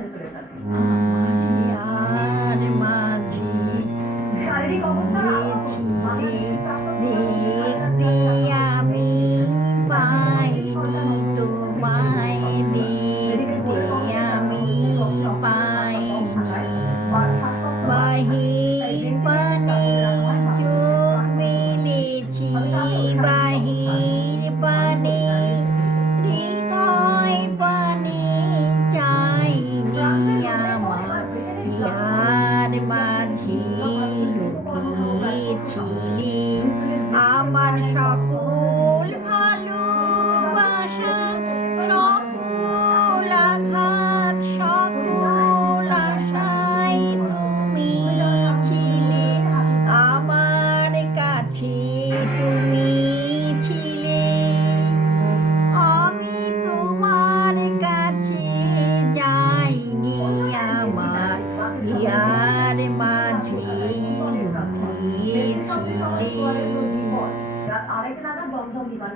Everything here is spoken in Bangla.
আমার ইয়ার মাঝে শারীরিক অবস্থা ছিলে দেখতে আমি পাইনি তোমায় দেখতে আমি পাইনি বাহির পানে চোখ মেলেছি বাহির পানে হৃদয় পানে চাইনি আমার ইয়ার মাঝে লুকিয়েছিলে আমার সকল ভালোবাসা সকল আঘাত সকল আশায় তুমি ছিলে আমার কাছে তুমি ছিলে আমি তোমার কাছে যাইনি আমার ইয়ার মাঝে লুকিয়েছিলে রাত 2:30 নাগাদ দমদম বিমান